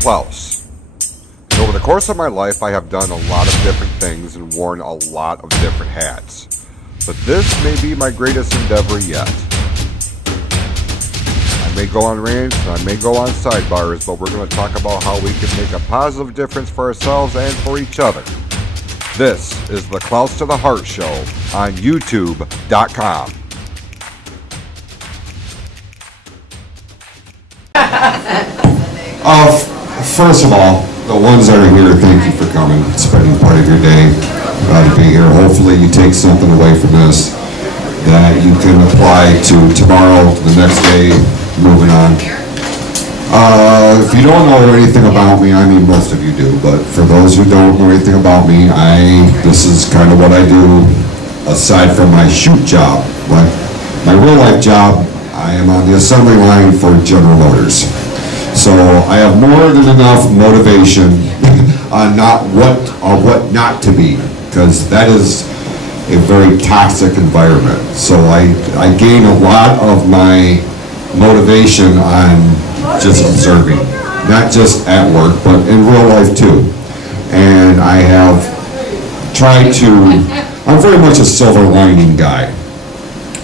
Clouse. And over the course of my life, I have done a lot of different things and worn a lot of different hats. But this may be my greatest endeavor yet. I may go on rants and I may go on sidebars, but we're going to talk about how we can make a positive difference for ourselves and for each other. This is the Clouse to the Heart Show on YouTube.com. First of all, the ones that are here, thank you for coming, spending part of your day to be here. Hopefully you take something away from this that you can apply to tomorrow, to the next day, moving on. If you don't know anything about me, I mean most of you do, but for those who don't know anything about me, this is kind of what I do aside from my shoot job. But my real life job, I am on the assembly line for General Motors. So I have more than enough motivation on what not to be, because that is a very toxic environment. So I gain a lot of my motivation on just observing, not just at work, but in real life too. And I have tried I'm very much a silver lining guy.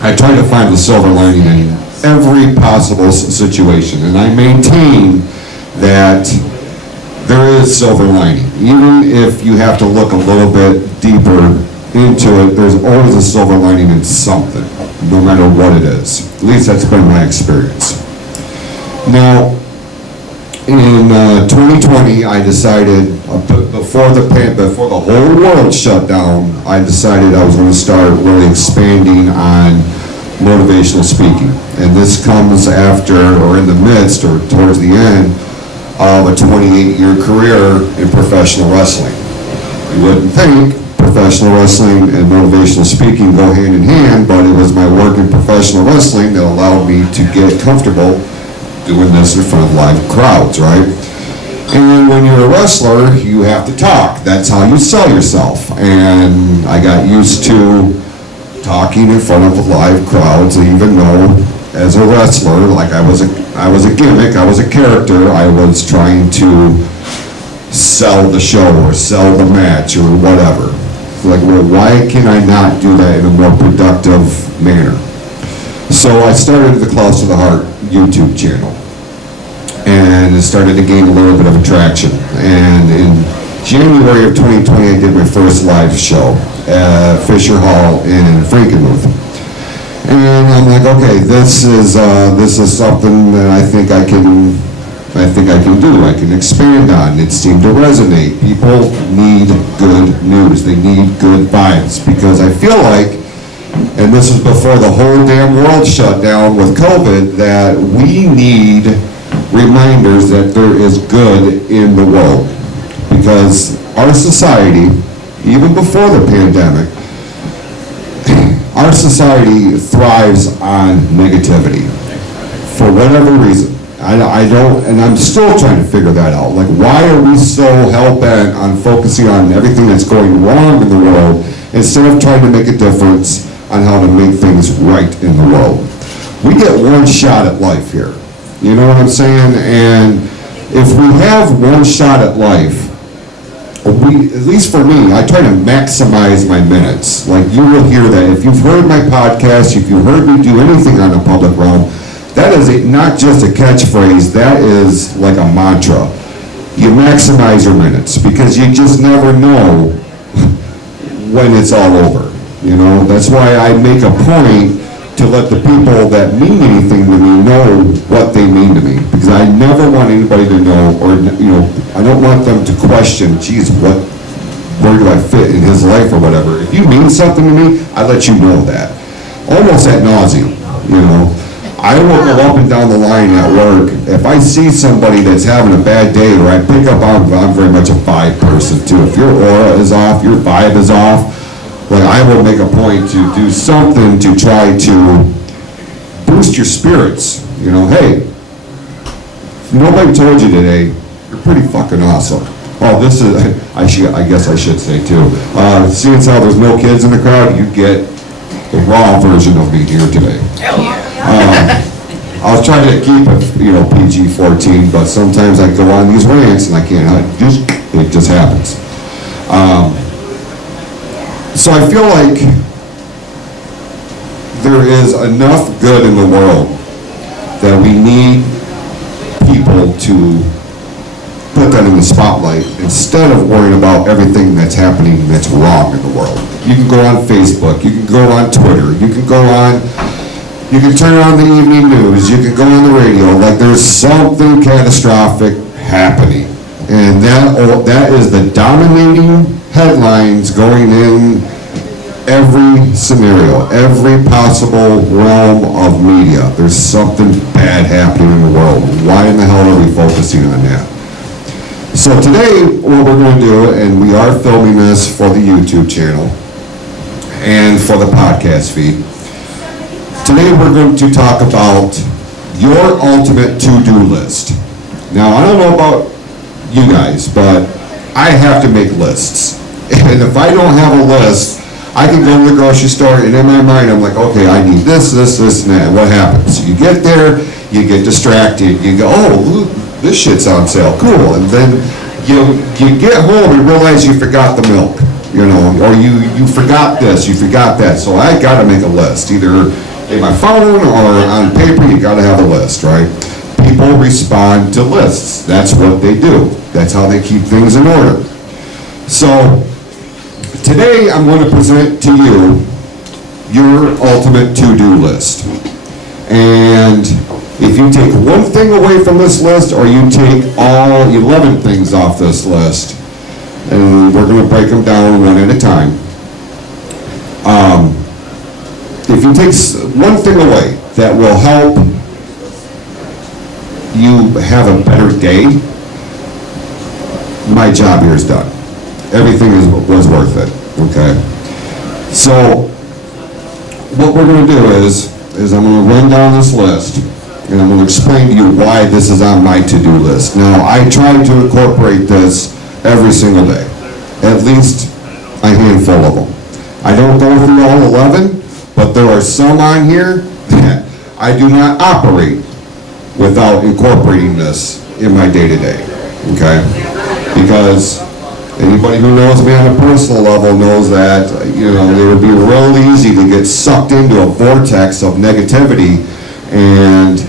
I try to find the silver lining in every possible situation, and I maintain that there is silver lining. Even if you have to look a little bit deeper into it, there's always a silver lining in something, no matter what it is. At least that's been my experience. Now, in 2020, I decided, before the whole world shut down, I decided I was going to start really expanding on motivational speaking. And this comes after, or in the midst, or towards the end of a 28-year career in professional wrestling. You wouldn't think professional wrestling and motivational speaking go hand in hand, but it was my work in professional wrestling that allowed me to get comfortable doing this in front of live crowds, right? And when you're a wrestler, you have to talk. That's how you sell yourself. And I got used to talking in front of live crowds, even though as a wrestler, like I was a gimmick, I was a character, I was trying to sell the show or sell the match or whatever. Like, well, why can I not do that in a more productive manner? So I started the Clouse to the Heart YouTube channel, and it started to gain a little bit of attraction. And in January of 2020, I did my first live show at Fisher Hall in Frankenmuth. And I'm like, okay, this is something that I think I can do. I can expand on. It seemed to resonate. People need good news. They need good vibes, because I feel like, and this is before the whole damn world shut down with COVID, that we need reminders that there is good in the world. Because our society, even before the pandemic, our society thrives on negativity for whatever reason. I don't, and I'm still trying to figure that out. Like, why are we so hell-bent on focusing on everything that's going wrong in the world instead of trying to make a difference on how to make things right in the world? We get one shot at life here. You know what I'm saying? And if we have one shot at life, at least for me, I try to maximize my minutes. Like, you will hear that. If you've heard my podcast, if you've heard me do anything on the public realm, that is not just a catchphrase, that is like a mantra. You maximize your minutes, because you just never know when it's all over. You know, that's why I make a point to let the people that mean anything to me know what they mean to me, because I never want anybody to know, or, you know, I don't want them to question, geez, where do I fit in his life or whatever. If you mean something to me, I let you know that. Almost ad nauseum, you know. I will go up and down the line at work. If I see somebody that's having a bad day, or I pick up on, I'm very much a vibe person too. If your aura is off, your vibe is off, like, I will make a point to do something to try to boost your spirits. You know, hey, if nobody told you today, you're pretty fucking awesome. Oh, this is, I guess I should say too, seeing as how there's no kids in the crowd, you get the raw version of me here today. Hell yeah. I'll try to keep it, PG-14, but sometimes I go on these rants and I can't, it just happens. So I feel like there is enough good in the world that we need people to put that in the spotlight instead of worrying about everything that's happening that's wrong in the world. You can go on Facebook, you can go on Twitter, you can turn on the evening news, you can go on the radio, like there's something catastrophic happening. And that is the dominating headlines going in every scenario, every possible realm of media. There's something bad happening in the world. Why in the hell are we focusing on that? So today, what we're going to do, and we are filming this for the YouTube channel and for the podcast feed. Today we're going to talk about your ultimate to-do list. Now, I don't know about you guys, but I have to make lists. And if I don't have a list, I can go to the grocery store, and in my mind, I'm like, okay, I need this, this, this, and that. What happens? You get there, you get distracted. You go, oh, this shit's on sale. Cool. And then you get home and realize you forgot the milk, or you forgot this, you forgot that. So I got to make a list. Either in my phone or on paper, you got to have a list, right? People respond to lists. That's what they do. That's how they keep things in order. So today, I'm going to present to you your ultimate to-do list. And if you take one thing away from this list, or you take all 11 things off this list, and we're going to break them down one at a time. If you take one thing away that will help you have a better day, my job here is done. Everything was worth it, okay? So, what we're going to do is I'm going to run down this list, and I'm going to explain to you why this is on my to-do list. Now, I try to incorporate this every single day, at least a handful of them. I don't go through all 11, but there are some on here that I do not operate without incorporating this in my day-to-day, okay? Because anybody who knows me on a personal level knows that, it would be real easy to get sucked into a vortex of negativity, and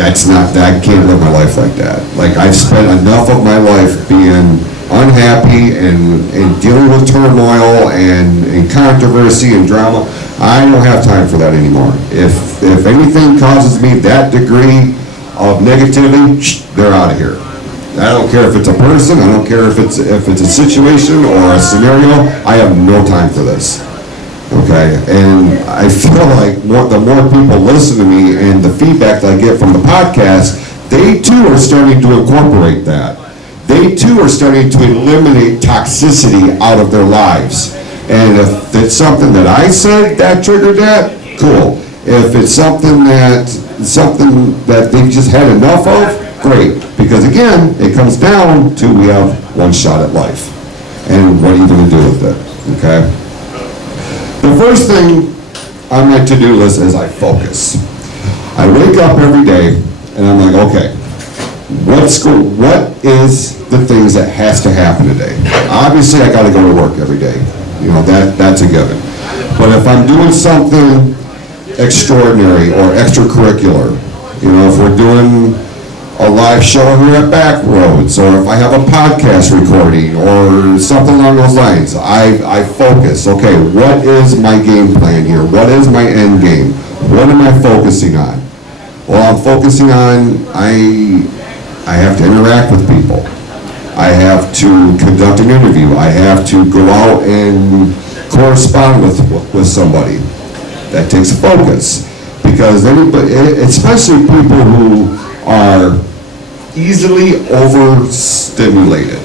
I can't live my life like that. Like, I've spent enough of my life being unhappy and dealing with turmoil and controversy and drama. I don't have time for that anymore. If anything causes me that degree of negativity, they're out of here. I don't care if it's a person, I don't care if it's a situation or a scenario, I have no time for this. Okay, and I feel like the more people listen to me and the feedback that I get from the podcast, they too are starting to incorporate that. They too are starting to eliminate toxicity out of their lives. And if it's something that I said that triggered that, cool. If it's something that they just had enough of, great. Because again, it comes down to we have one shot at life. And what are you going to do with it, okay? The first thing on my to-do list is I focus. I wake up every day and I'm like, okay, what is the things that has to happen today? Obviously, I got to go to work every day. That's a given. But if I'm doing something extraordinary or extracurricular, if we're doing a live show here at Backroads, or if I have a podcast recording or something along those lines, I focus. Okay, what is my game plan here? What is my end game? What am I focusing on? Well, I'm focusing on I have to interact with people. I have to conduct an interview. I have to go out and correspond with somebody. That takes focus, because anybody, especially people who are easily overstimulated.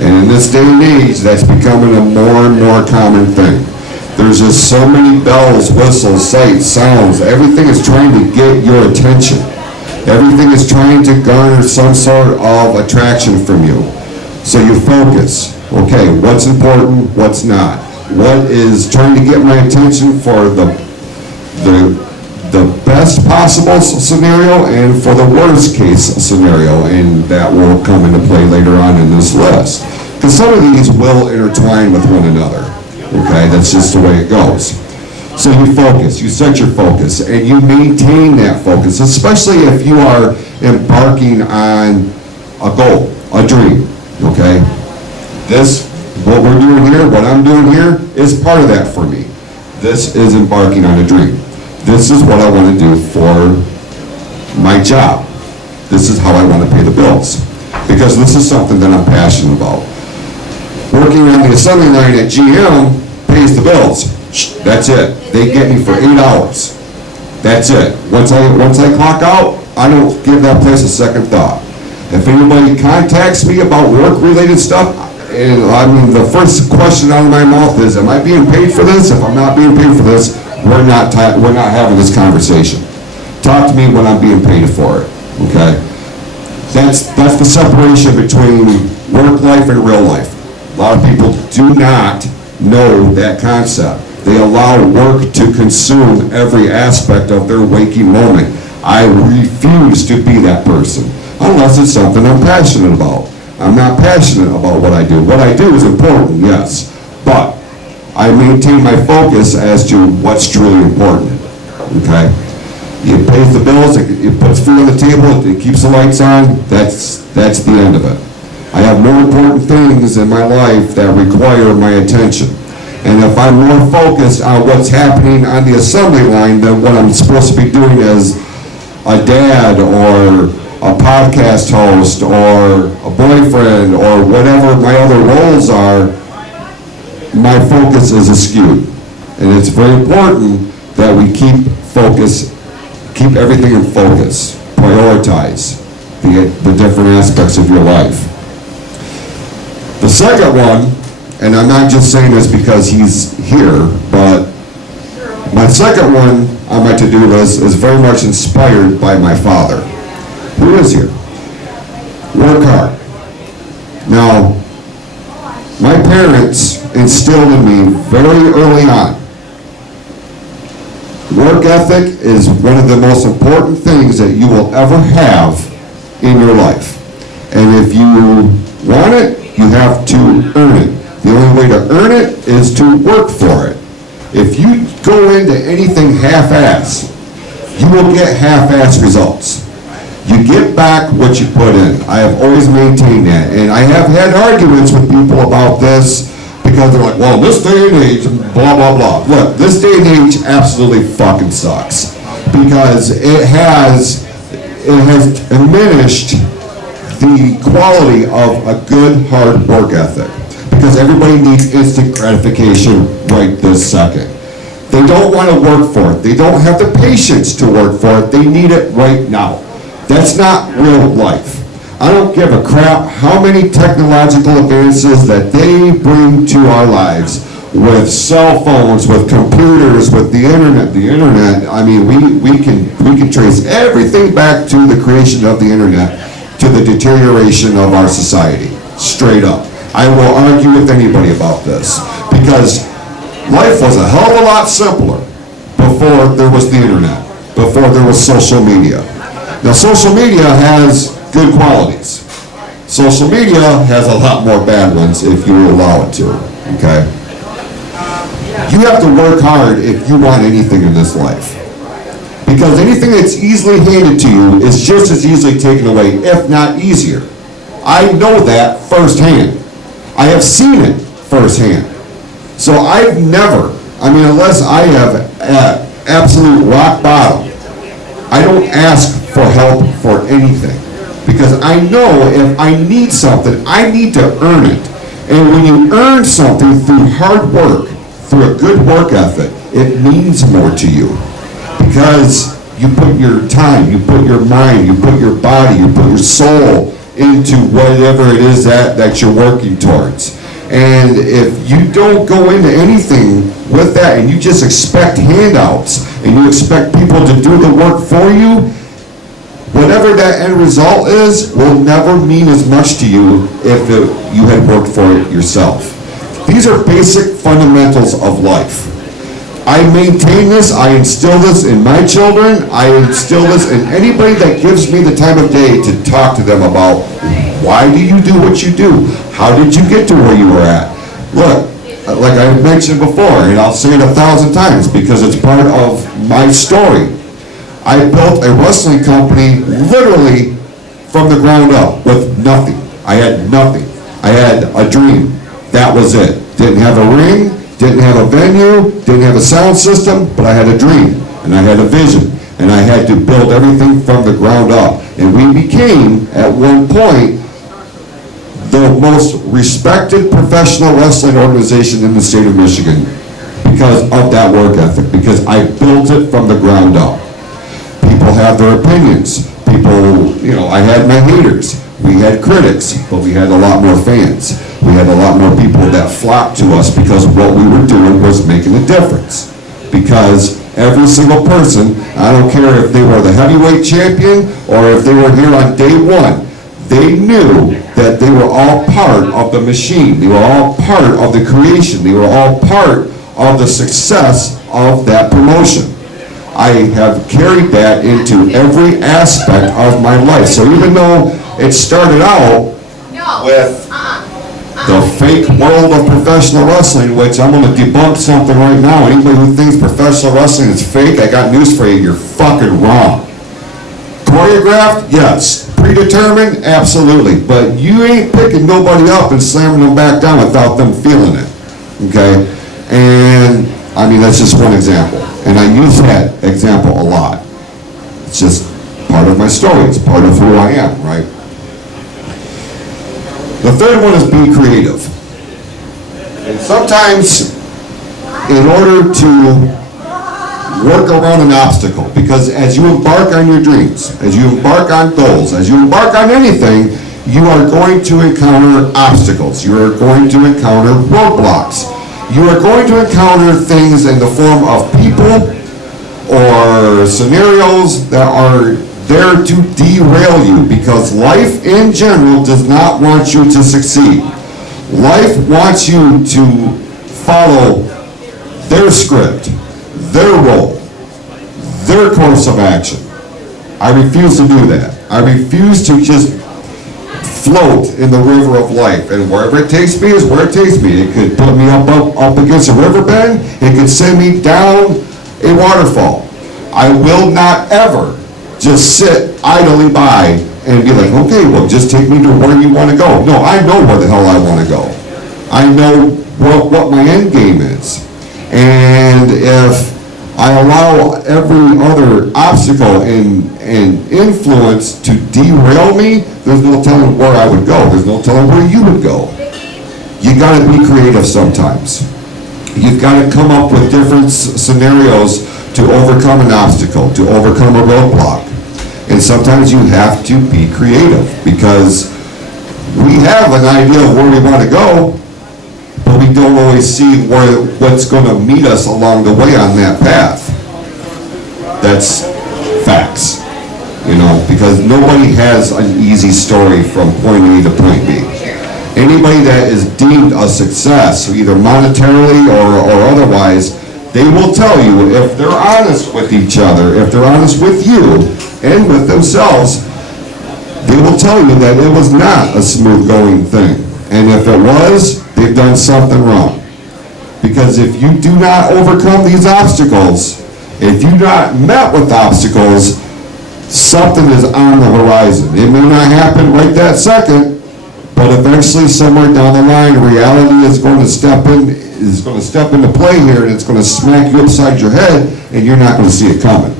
And in this day and age, that's becoming a more and more common thing. There's just so many bells, whistles, sights, sounds. Everything is trying to get your attention. Everything is trying to garner some sort of attraction from you. So you focus. Okay, what's important, what's not? What is trying to get my attention for the best possible scenario and for the worst case scenario, and that will come into play later on in this list. Because some of these will intertwine with one another, okay? That's just the way it goes. So you focus, you set your focus, and you maintain that focus, especially if you are embarking on a goal, a dream, okay? What we're doing here, what I'm doing here, is part of that for me. This is embarking on a dream. This is what I want to do for my job. This is how I want to pay the bills. Because this is something that I'm passionate about. Working on the assembly line at GM pays the bills. That's it. They get me for 8 hours. That's it. Once I clock out, I don't give that place a second thought. If anybody contacts me about work-related stuff, and I mean, the first question out of my mouth is, am I being paid for this? If I'm not being paid for this, we're not having this conversation. Talk to me when I'm being paid for it, okay? That's the separation between work life and real life. A lot of people do not know that concept. They allow work to consume every aspect of their waking moment. I refuse to be that person, unless it's something I'm passionate about. I'm not passionate about what I do. What I do is important, yes, but I maintain my focus as to what's truly important, okay? It pays the bills, it puts food on the table, it keeps the lights on, that's the end of it. I have more important things in my life that require my attention. And if I'm more focused on what's happening on the assembly line than what I'm supposed to be doing as a dad or a podcast host or a boyfriend or whatever my other roles are, my focus is askewed. And it's very important that we keep everything in focus, prioritize the different aspects of your life. The second one, and I'm not just saying this because he's here, but my second one on my to-do list is very much inspired by my father, who is here. Work hard. Now, my parents instilled in me very early on, work ethic is one of the most important things that you will ever have in your life. And if you want it, you have to earn it. The only way to earn it is to work for it. If you go into anything half-ass, you will get half-ass results. You get back what you put in. I have always maintained that. And I have had arguments with people about this because they're like, well, this day and age, blah, blah, blah. Look, this day and age absolutely fucking sucks because it has diminished the quality of a good, hard work ethic because everybody needs instant gratification right this second. They don't want to work for it. They don't have the patience to work for it. They need it right now. That's not real life. I don't give a crap how many technological advances that they bring to our lives with cell phones, with computers, with the internet. The internet, I mean, we can trace everything back to the creation of the internet, to the deterioration of our society, straight up. I will argue with anybody about this because life was a hell of a lot simpler before there was the internet, before there was social media. Now, social media has good qualities. Social media has a lot more bad ones if you allow it to, okay? You have to work hard if you want anything in this life. Because anything that's easily handed to you is just as easily taken away, if not easier. I know that firsthand. I have seen it firsthand. So I've never, unless I have at absolute rock bottom, I don't ask for help for anything. Because I know if I need something, I need to earn it. And when you earn something through hard work, through a good work ethic, it means more to you. Because you put your time, you put your mind, you put your body, you put your soul into whatever it is that you're working towards. And if you don't go into anything with that and you just expect handouts and you expect people to do the work for you, whatever that end result is will never mean as much to you if you had worked for it yourself. These are basic fundamentals of life. I maintain this, I instill this in my children, I instill this in anybody that gives me the time of day to talk to them about why do you do what you do? How did you get to where you were at? Look, like I mentioned before, and I'll say it 1,000 times because it's part of my story. I built a wrestling company literally from the ground up with nothing. I had nothing. I had a dream. That was it. Didn't have a ring, didn't have a venue, didn't have a sound system, but I had a dream, and I had a vision, and I had to build everything from the ground up. And we became, at one point, the most respected professional wrestling organization in the state of Michigan because of that work ethic, because I built it from the ground up. People have their opinions. People, I had my haters. We had critics, but we had a lot more fans. We had a lot more people that flocked to us because what we were doing was making a difference. Because every single person, I don't care if they were the heavyweight champion or if they were here on day one, they knew that they were all part of the machine. They were all part of the creation. They were all part of the success of that promotion. I have carried that into every aspect of my life. So even though it started out with the fake world of professional wrestling, which I'm going to debunk something right now. Anybody who thinks professional wrestling is fake, I got news for you. You're fucking wrong. Choreographed? Yes. Predetermined? Absolutely. But you ain't picking nobody up and slamming them back down without them feeling it. Okay? And, that's just one example. And I use that example a lot. It's just part of my story. It's part of who I am, right? The third one is be creative. And sometimes, in order to work around an obstacle, because as you embark on your dreams, as you embark on goals, as you embark on anything, you are going to encounter obstacles. You are going to encounter roadblocks. You are going to encounter things in the form of people or scenarios that are there to derail you, because life in general does not want you to succeed. Life wants you to follow their script, their role, their course of action. I refuse to do that. I refuse to just float in the river of life, and wherever it takes me is where it takes me. It could put me up against a river bend. It could send me down a waterfall. I will not ever just sit idly by and be like, okay, well, just take me to where you want to go. No, I know where the hell I want to go. I know what my end game is. And if I allow every other obstacle and influence to derail me, there's no telling where I would go. There's no telling where you would go. You got to be creative sometimes. You've got to come up with different scenarios to overcome an obstacle, to overcome a roadblock. And sometimes you have to be creative, because we have an idea of where we want to go, but we don't always see what's going to meet us along the way on that path. That's facts, because nobody has an easy story from point A to point B. Anybody that is deemed a success, either monetarily or otherwise, they will tell you, if they're honest with each other, if they're honest with you and with themselves, they will tell you that it was not a smooth going thing. And if it was, they've done something wrong. Because if you do not overcome these obstacles, if you're not met with obstacles, something is on the horizon. It may not happen right that second, but eventually somewhere down the line, reality is going to step into play here, and it's going to smack you upside your head, and you're not going to see it coming.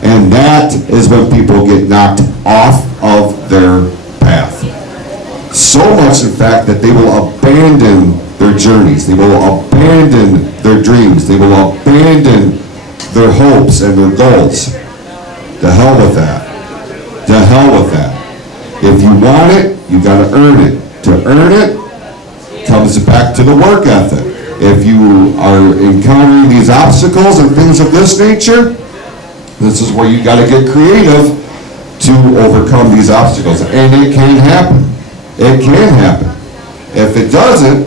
And that is when people get knocked off of their path. So much, in fact, that they will abandon their journeys. They will abandon their dreams. They will abandon their hopes and their goals. To hell with that. To hell with that. If you want it, you got to earn it. To earn it comes back to the work ethic. If you are encountering these obstacles and things of this nature, this is where you got to get creative to overcome these obstacles. And it can happen. It can happen. If it doesn't,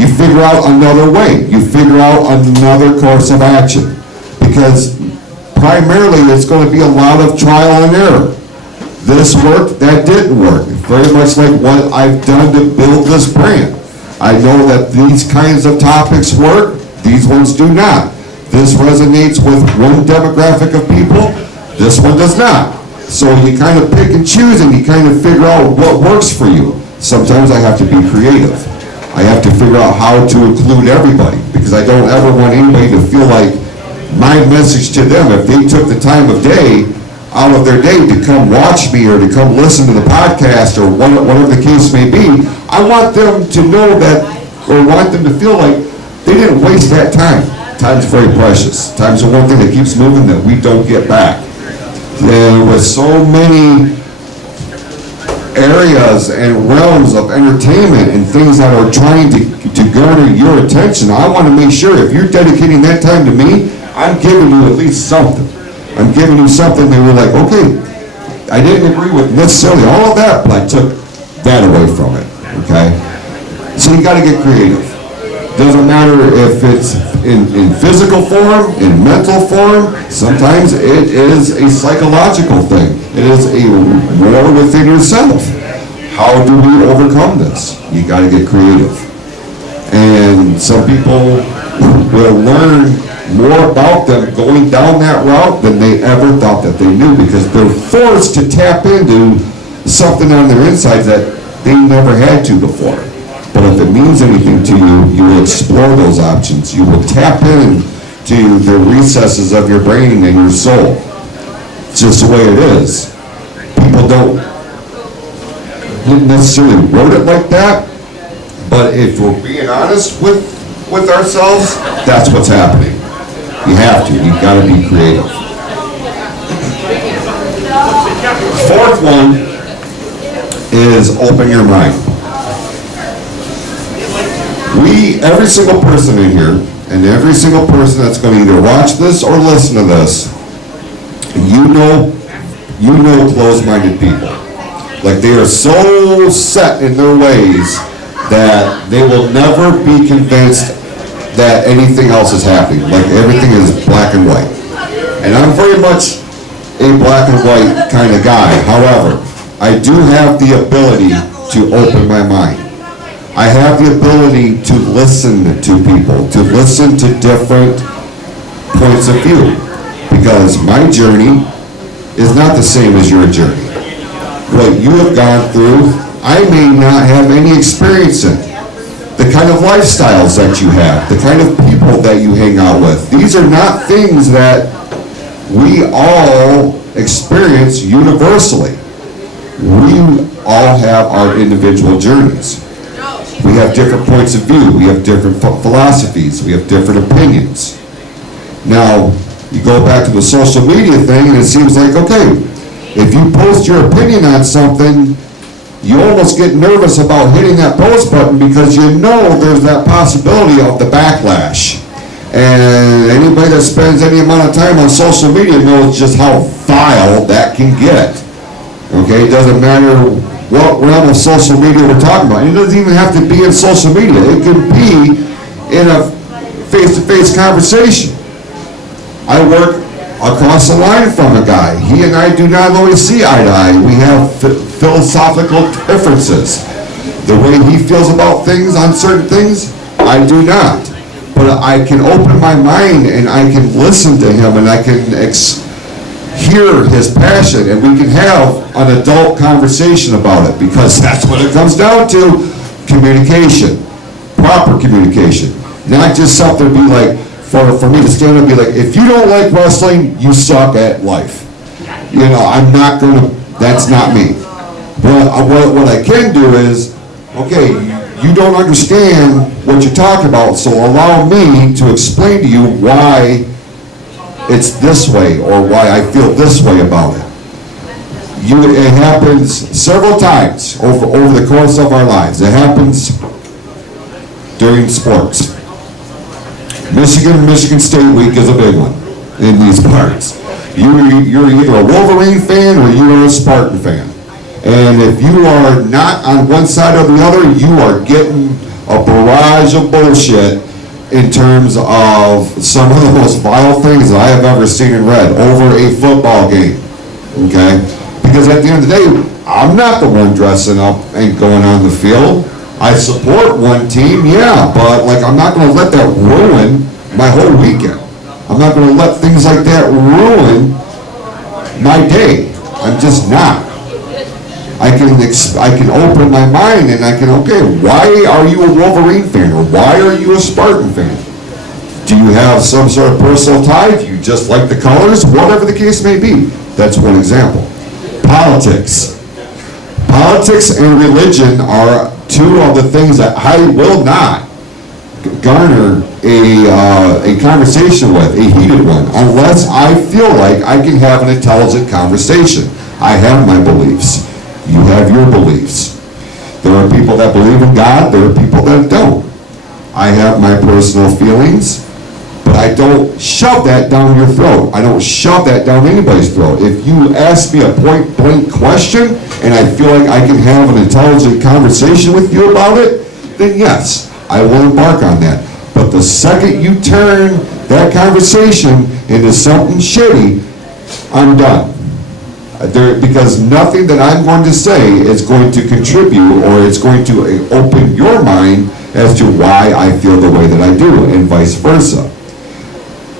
You figure out another way. You figure out another course of action. Because primarily it's going to be a lot of trial and error. This worked, that didn't work. Very much like what I've done to build this brand. I know that these kinds of topics work, these ones do not. This resonates with one demographic of people, this one does not. So you kind of pick and choose and you kind of figure out what works for you. Sometimes I have to be creative. I have to figure out how to include everybody, because I don't ever want anybody to feel like my message to them, if they took the time of day out of their day to come watch me or to come listen to the podcast or whatever the case may be, I want them to know that, or want them to feel like they didn't waste that time. Time's very precious. Time's the one thing that keeps moving that we don't get back. And with so many areas and realms of entertainment and things that are trying to garner your attention, I want to make sure if you're dedicating that time to me, I'm giving you at least something. I'm giving you something that you're like, okay, I didn't agree with necessarily all of that, but I took that away from it, okay? So you got to get creative. Doesn't matter if it's in physical form, in mental form, sometimes it is a psychological thing. It is a war within yourself. How do we overcome this? You got to get creative. And some people will learn more about them going down that route than they ever thought that they knew, because they're forced to tap into something on their insides that they never had to before. But if it means anything to you, you will explore those options. You will tap into the recesses of your brain and your soul. It's just the way it is. People didn't necessarily wrote it like that, but if we're being honest with ourselves, that's what's happening. You have to. You've got to be creative. Fourth one is open your mind. Every single person in here, and every single person that's going to either watch this or listen to this, you know closed-minded people. Like, they are so set in their ways that they will never be convinced that anything else is happening. Like, everything is black and white. And I'm very much a black and white kind of guy. However, I do have the ability to open my mind. I have the ability to listen to people, to listen to different points of view. Because my journey is not the same as your journey. What you have gone through, I may not have any experience in. The kind of lifestyles that you have, the kind of people that you hang out with, these are not things that we all experience universally. We all have our individual journeys. We have different points of view, we have different philosophies, we have different opinions. Now, you go back to the social media thing and it seems like, okay, if you post your opinion on something, you almost get nervous about hitting that post button because you know there's that possibility of the backlash. And anybody that spends any amount of time on social media knows just how vile that can get. Okay, it doesn't matter what realm of social media we're talking about. It doesn't even have to be in social media. It could be in a face-to-face conversation. I work across the line from a guy. He and I do not always see eye to eye. We have philosophical differences. The way he feels about things on certain things, I do not. But I can open my mind and I can listen to him and I can hear his passion, and we can have an adult conversation about it, because that's what it comes down to. Communication. Proper communication. Not just something to be like, for me to stand up and be like, if you don't like wrestling, you suck at life. You know, I'm not going to, that's not me. But what I can do is, okay, you don't understand what you're talking about, so allow me to explain to you why it's this way, or why I feel this way about it. It happens several times over the course of our lives. It happens during sports. Michigan State Week is a big one in these parts. You're either a Wolverine fan or you're a Spartan fan. And if you are not on one side or the other, you are getting a barrage of bullshit in terms of some of the most vile things that I have ever seen and read over a football game, okay? Because at the end of the day, I'm not the one dressing up and going on the field. I support one team, yeah, but like I'm not gonna let that ruin my whole weekend. I'm not gonna let things like that ruin my day. I'm just not. I can open my mind and I can, okay, why are you a Wolverine fan or why are you a Spartan fan? Do you have some sort of personal tie? Do you just like the colors? Whatever the case may be. That's one example. Politics. Politics and religion are two of the things that I will not garner a conversation with, a heated one, unless I feel like I can have an intelligent conversation. I have my beliefs. You have your beliefs. There are people that believe in God, there are people that don't. I have my personal feelings, but I don't shove that down your throat. I don't shove that down anybody's throat. If you ask me a point-blank question, and I feel like I can have an intelligent conversation with you about it, then yes, I will embark on that. But the second you turn that conversation into something shitty, I'm done. Because nothing that I'm going to say is going to contribute or it's going to open your mind as to why I feel the way that I do, and vice versa.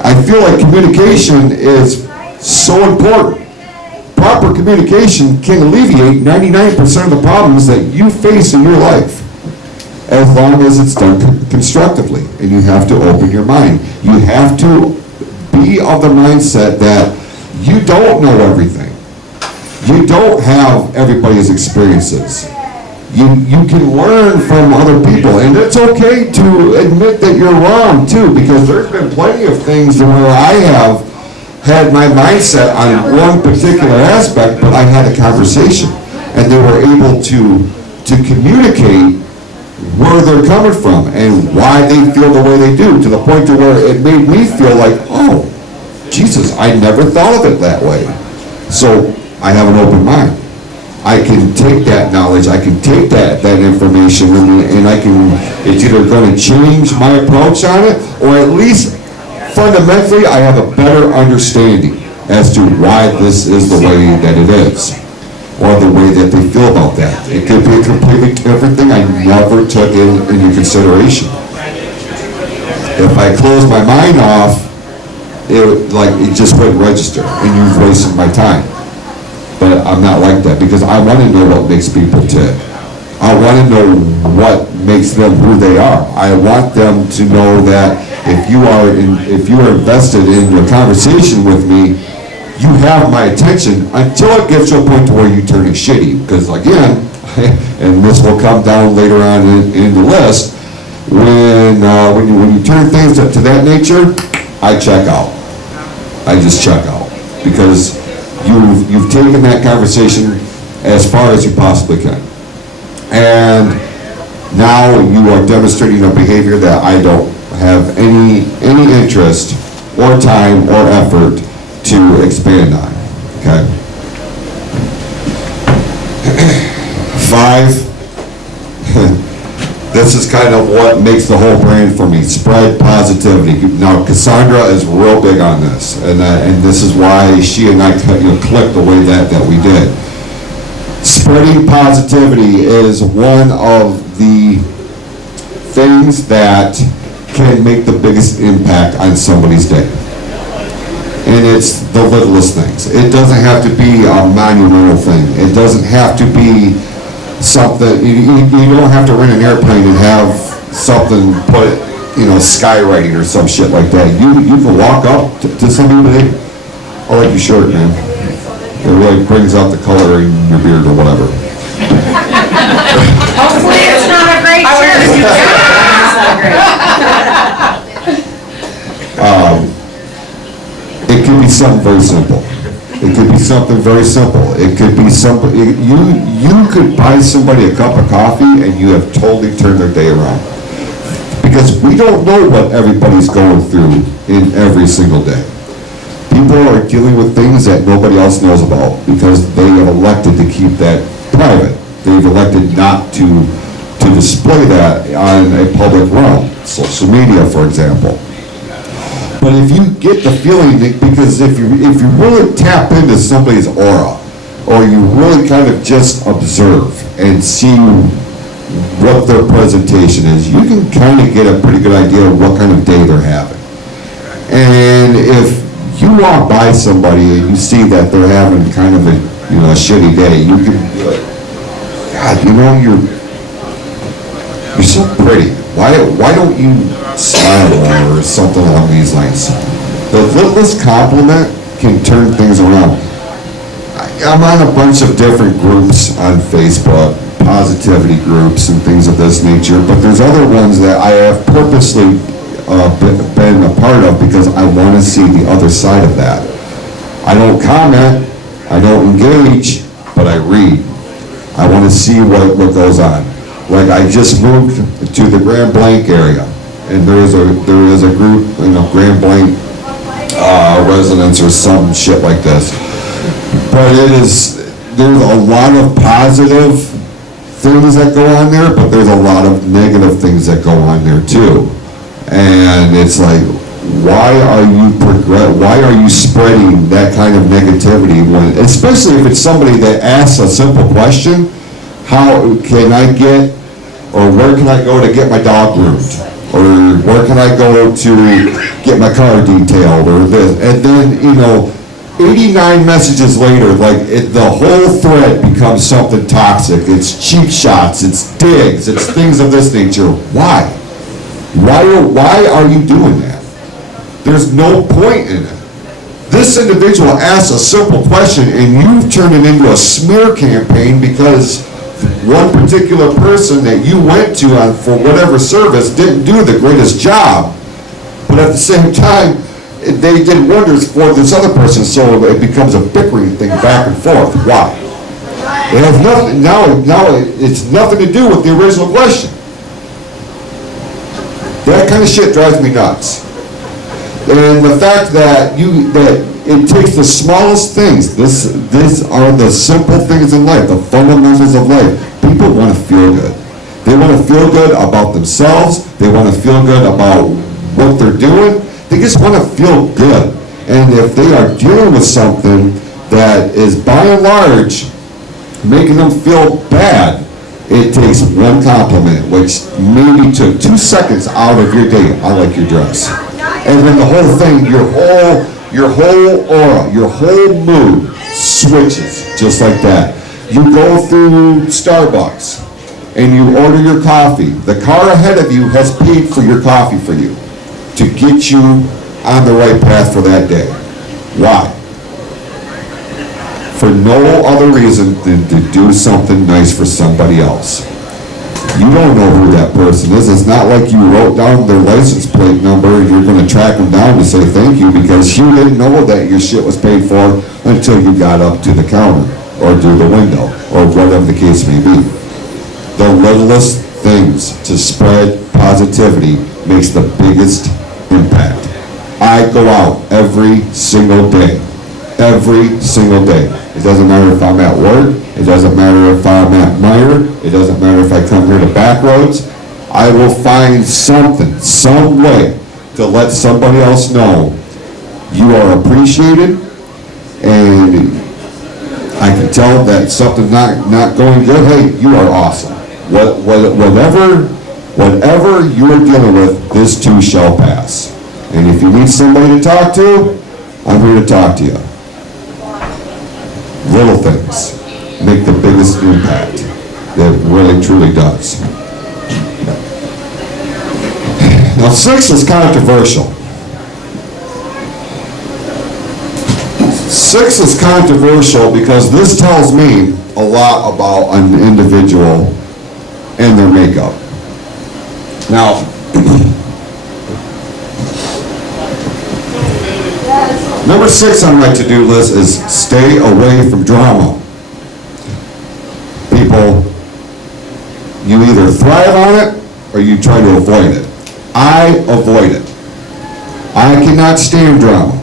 I feel like communication is so important. Proper communication can alleviate 99% of the problems that you face in your life, as long as it's done constructively, and you have to open your mind. You have to be of the mindset that you don't know everything. You don't have everybody's experiences. You can learn from other people, and it's okay to admit that you're wrong too, because there's been plenty of things where I have had my mindset on one particular aspect, but I had a conversation, and they were able to communicate where they're coming from and why they feel the way they do, to the point to where it made me feel like, oh, Jesus, I never thought of it that way. So I have an open mind. I can take that knowledge, I can take that information, and I can, it's either going to change my approach on it, or at least fundamentally I have a better understanding as to why this is the way that it is, or the way that they feel about that. It could be a completely different thing I never took into consideration. If I close my mind off, it just wouldn't register, and you've wasted my time. But I'm not like that, because I want to know what makes people tick. I want to know what makes them who they are. I want them to know that if you are invested in a conversation with me, you have my attention until it gets to a point to where you turn it shitty. Because again, and this will come down later on in the list, when you turn things to that nature, I check out. I just check out, because you've taken that conversation as far as you possibly can. And now you are demonstrating a behavior that I don't have any interest or time or effort to expand on. Okay? 5, this is kind of what makes the whole brand for me. Spread positivity. Now, Cassandra is real big on this, and this is why she and I clicked the way that we did. Spreading positivity is one of the things that can make the biggest impact on somebody's day. And it's the littlest things. It doesn't have to be a monumental thing. It doesn't have to be something, you don't have to rent an airplane and have something put, skywriting or some shit like that. You can walk up to somebody, I like your shirt, man. It really brings out the color in your beard or whatever. Hopefully it's not a great shirt. It could be something very simple. It could be something very simple. It could be something, you could buy somebody a cup of coffee and you have totally turned their day around. Because we don't know what everybody's going through in every single day. People are dealing with things that nobody else knows about because they have elected to keep that private. They've elected not to to display that on a public realm, social media, for example. But if you get the feeling that, because if you really tap into somebody's aura, or you really kind of just observe and see what their presentation is, you can kind of get a pretty good idea of what kind of day they're having. And if you walk by somebody and you see that they're having kind of a shitty day, you can be like, God, you're so pretty. Why don't you smile more, or something along these lines? The littlest compliment can turn things around. I'm on a bunch of different groups on Facebook, positivity groups and things of this nature, but there's other ones that I have purposely been a part of because I want to see the other side of that. I don't comment, I don't engage, but I read. I want to see what goes on. Like, I just moved to the Grand Blanc area, and there is a group, Grand Blanc residents or some shit like this. But there's a lot of positive things that go on there, but there's a lot of negative things that go on there too. And it's like, why are you spreading that kind of negativity when, especially if it's somebody that asks a simple question, how can I get, or where can I go to get my dog groomed? Or where can I go to get my car detailed, or this? And then, 89 messages later, the whole thread becomes something toxic. It's cheap shots, it's digs, it's things of this nature. Why? Why are you doing that? There's no point in it. This individual asks a simple question and you've turned it into a smear campaign because one particular person that you went to for whatever service didn't do the greatest job. But at the same time, they did wonders for this other person, so it becomes a bickering thing back and forth. Why? It has nothing, now it's nothing to do with the original question. That kind of shit drives me nuts. And the fact that it takes the smallest things, these are the simple things in life, the fundamentals of life. People want to feel good. They want to feel good about themselves. They want to feel good about what they're doing. They just want to feel good. And if they are dealing with something that is by and large making them feel bad, it takes one compliment, which maybe took 2 seconds out of your day. I like your dress. And then the whole thing, your whole aura, your whole mood switches just like that. You go through Starbucks and you order your coffee. The car ahead of you has paid for your coffee for you to get you on the right path for that day. Why? For no other reason than to do something nice for somebody else. You don't know who that person is. It's not like you wrote down their license plate number and you're going to track them down to say thank you, because you didn't know that your shit was paid for until you got up to the counter or to the window or whatever the case may be. The littlest things to spread positivity makes the biggest impact. I go out every single day. Every single day. It doesn't matter if I'm at work. It doesn't matter if I'm at Meyer. It doesn't matter if I come here to Backroads. I will find something, some way to let somebody else know you are appreciated, and I can tell that something's not going good. Hey, you are awesome. Whatever you're dealing with, this too shall pass. And if you need somebody to talk to, I'm here to talk to you. Little things make the biggest impact. It really, truly does. Now, 6 is controversial. 6 is controversial because this tells me a lot about an individual and their makeup. Now, number 6 on my to-do list is stay away from drama. People, you either thrive on it or you try to avoid it. I avoid it. I cannot stand drama.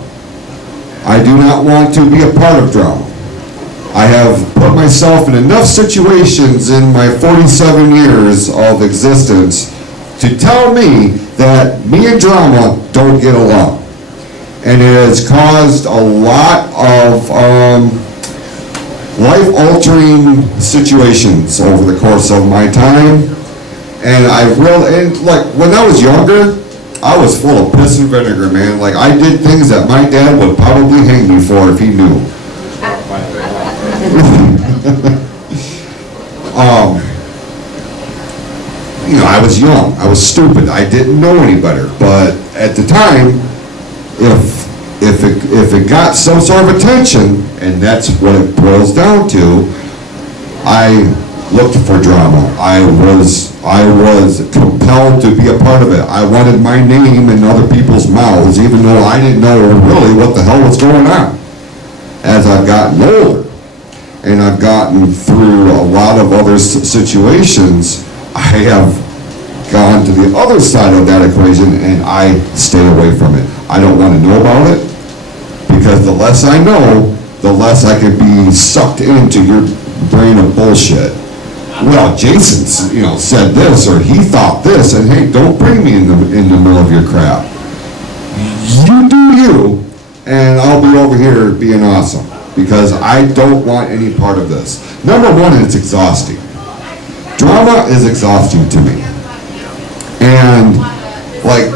I do not want to be a part of drama. I have put myself in enough situations in my 47 years of existence to tell me that me and drama don't get along. And it has caused a lot of life-altering situations over the course of my time. And like, when I was younger, I was full of piss and vinegar, man. Like, I did things that my dad would probably hang me for if he knew. I was young, I was stupid, I didn't know any better, but at the time, if it got some sort of attention, and that's what it boils down to, I looked for drama. I was compelled to be a part of it. I wanted my name in other people's mouths, even though I didn't know really what the hell was going on. As I've gotten older, and I've gotten through a lot of other situations, I have gone to the other side of that equation, and I stay away from it. I don't want to know about it, because the less I know, the less I can be sucked into your brain of bullshit. Well, Jason, said this, or he thought this, and hey, don't bring me in the middle of your crap. You do you, and I'll be over here being awesome, because I don't want any part of this. Number one, it's exhausting. Drama is exhausting to me. And, like,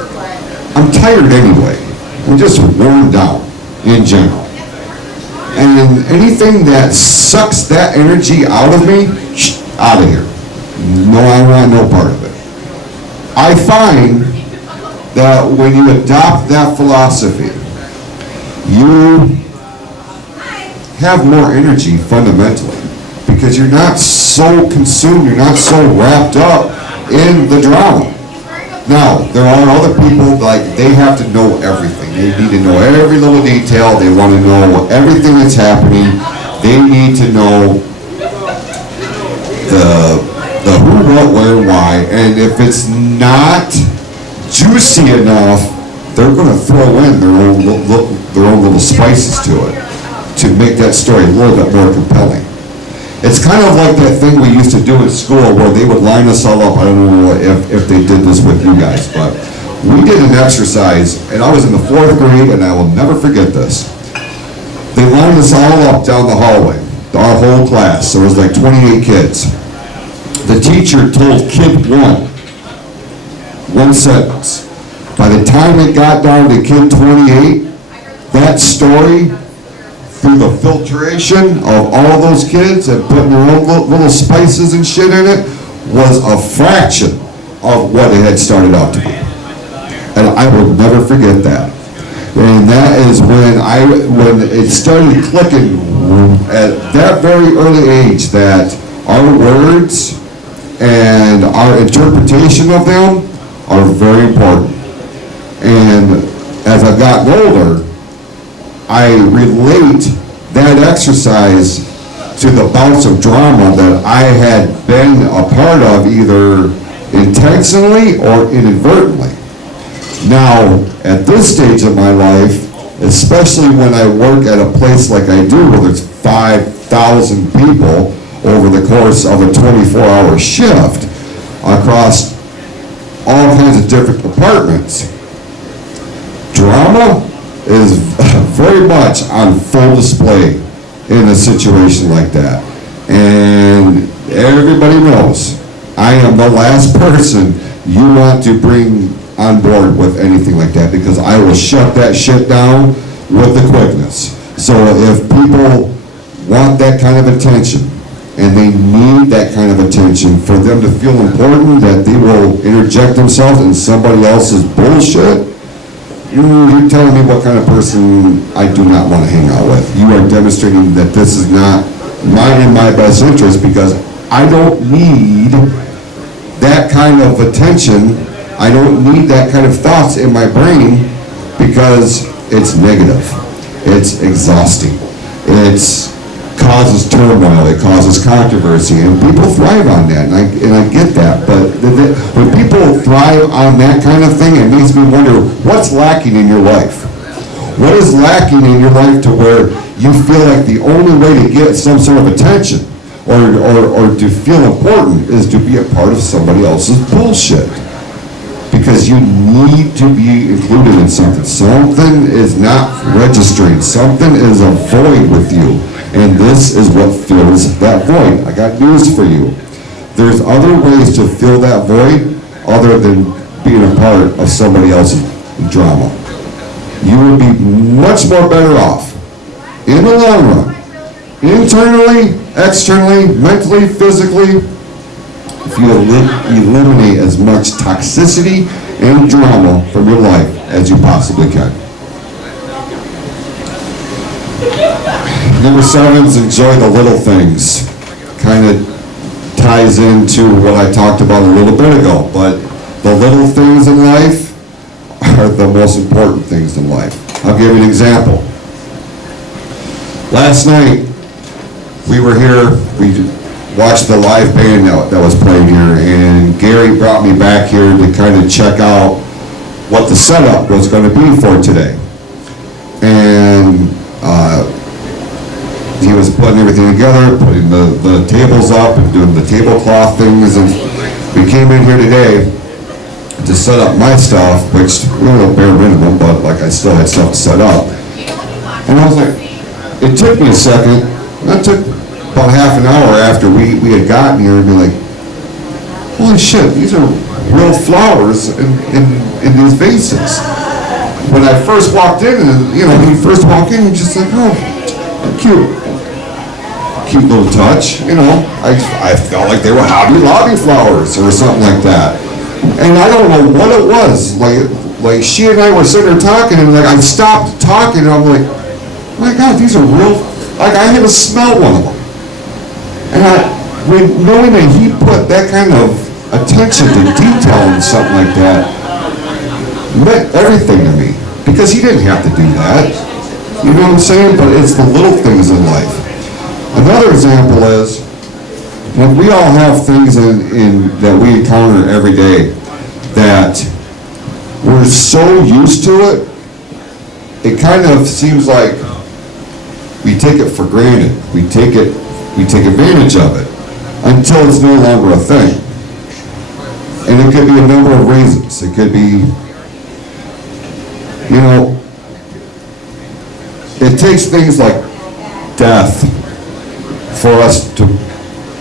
I'm tired anyway. I'm just worn down in general. And anything that sucks that energy out of me, out of here. No, I want no part of it. I find that when you adopt that philosophy, you have more energy fundamentally, because you're not so consumed, you're not so wrapped up in the drama. Now, there are other people, like, they have to know everything. They need to know every little detail. They want to know everything that's happening. They need to know the who, what, where, why. And if it's not juicy enough, they're going to throw in their own little spices to it to make that story a little bit more compelling. It's kind of like that thing we used to do in school where they would line us all up. I don't know if they did this with you guys, but we did an exercise, and I was in the 4th grade, and I will never forget this. They lined us all up down the hallway, our whole class. There was like 28 kids. The teacher told kid one sentence. By the time it got down to kid 28, that story, through the filtration of all those kids and putting their own little spices and shit in it, was a fraction of what it had started out to be. And I will never forget that. And that is when it started clicking at that very early age, that our words and our interpretation of them are very important. And as I've gotten older, I relate that exercise to the bouts of drama that I had been a part of, either intentionally or inadvertently. Now, at this stage of my life, especially when I work at a place like I do, where there's 5,000 people over the course of a 24-hour shift across all kinds of different departments, drama is very much on full display in a situation like that. And everybody knows I am the last person you want to bring on board with anything like that, because I will shut that shit down with the quickness. So if people want that kind of attention, and they need that kind of attention for them to feel important, that they will interject themselves in somebody else's bullshit, you're telling me what kind of person I do not want to hang out with. You are demonstrating that this is not in my best interest, because I don't need that kind of attention. I don't need that kind of thoughts in my brain, because it's negative. It's exhausting. It causes turmoil. It causes controversy, and people thrive on that, and I get that. But when people thrive on that kind of thing, it makes me wonder, what's lacking in your life? What is lacking in your life to where you feel like the only way to get some sort of attention or to feel important is to be a part of somebody else's bullshit? Because you need to be included in something. Something is not registering. Something is a void with you. And this is what fills that void. I got news for you. There's other ways to fill that void other than being a part of somebody else's drama. You would be much more better off in the long run, internally, externally, mentally, physically, if you eliminate as much toxicity and drama from your life as you possibly can. Number 7 is enjoy the little things. Kind of ties into what I talked about a little bit ago, but the little things in life are the most important things in life. I'll give you an example. Last night, we were here, we watched the live band that was playing here, and Gary brought me back here to kind of check out what the setup was going to be for today. And he was putting everything together, putting the tables up and doing the tablecloth things, and we came in here today to set up my stuff, which really a bare minimum, but like I still had stuff to set up. And I was like, it took me a second, that took about half an hour after we had gotten here and be like, holy shit, these are real flowers in these vases. When I first walked in, and when you first walk in, you're just like, oh, cute little touch, I felt like they were Hobby Lobby flowers or something like that. And I don't know what it was, like she and I were sitting there talking, and like I stopped talking, and I'm like, oh my God, these are real, like I had to smell one of them. And knowing that he put that kind of attention to detail and something like that meant everything to me, because he didn't have to do that. You know what I'm saying? But it's the little things in life. Another example is, when we all have things that we encounter every day that we're so used to it, it kind of seems like we take it for granted. We take advantage of it until it's no longer a thing. And it could be a number of reasons. It could be, it takes things like death for us to